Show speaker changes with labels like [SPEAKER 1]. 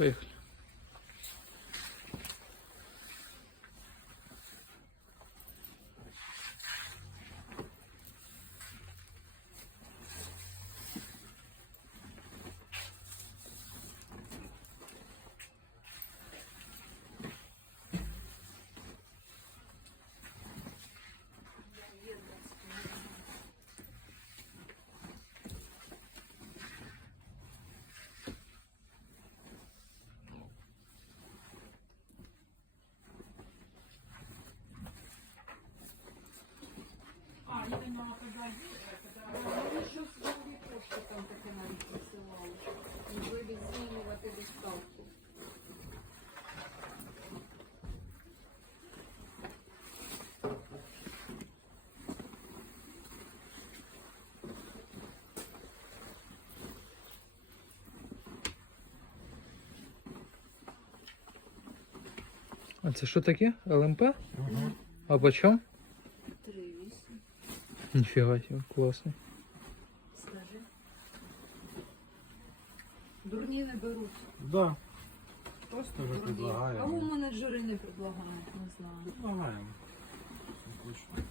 [SPEAKER 1] Поїхали. А це що таке? ЛМП? А по чому? Ніфіга себе, класний.
[SPEAKER 2] Скажи. Дурні не беруть.
[SPEAKER 3] Да,
[SPEAKER 2] Просто
[SPEAKER 3] Тоже
[SPEAKER 2] дурні.
[SPEAKER 3] предлагаємо.
[SPEAKER 2] Кому менеджери не предлагають, не знаю.
[SPEAKER 3] предлагаємо. Точно.